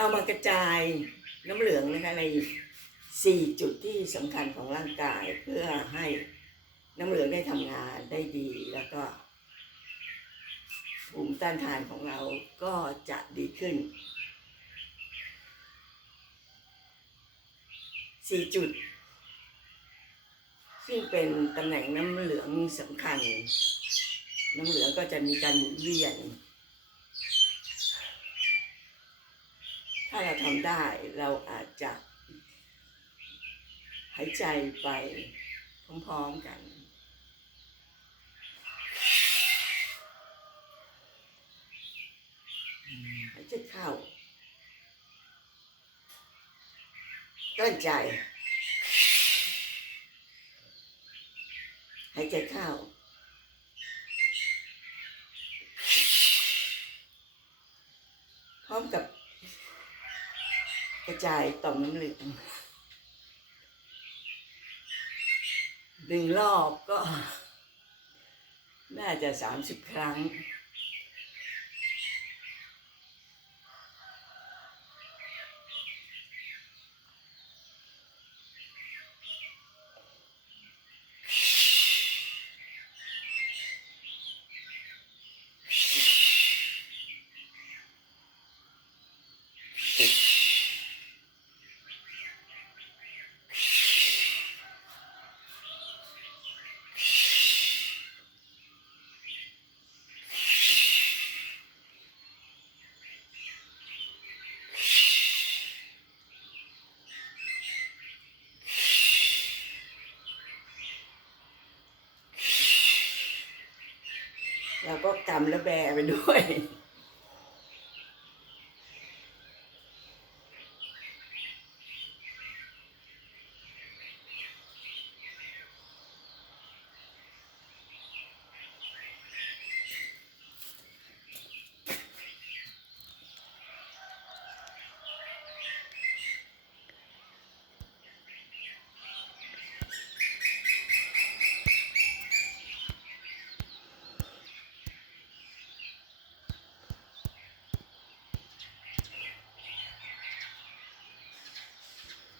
เรามากระจายน้ำเหลืองนะคะในสี่จุดที่สำคัญของร่างกายเพื่อให้น้ำเหลืองได้ทำงานได้ดีแล้วก็ภูมิต้านทานของเราก็จะดีขึ้นสี่จุด ซึ่งเป็นตำแหน่งน้ำเหลืองสำคัญ น้ำเหลืองก็จะมีการหมุนเวียน ถ้า เราทำได้เราอาจจะหายใจไปพร้อมๆกัน หายใจเข้าตั้งใจ หายใจเข้าพร้อมกับ ระจายต่อมน้ำเหลืองหนึ่งรอบก็ น่าจะสามสิบครั้ง เราก็กำและแบไปด้วย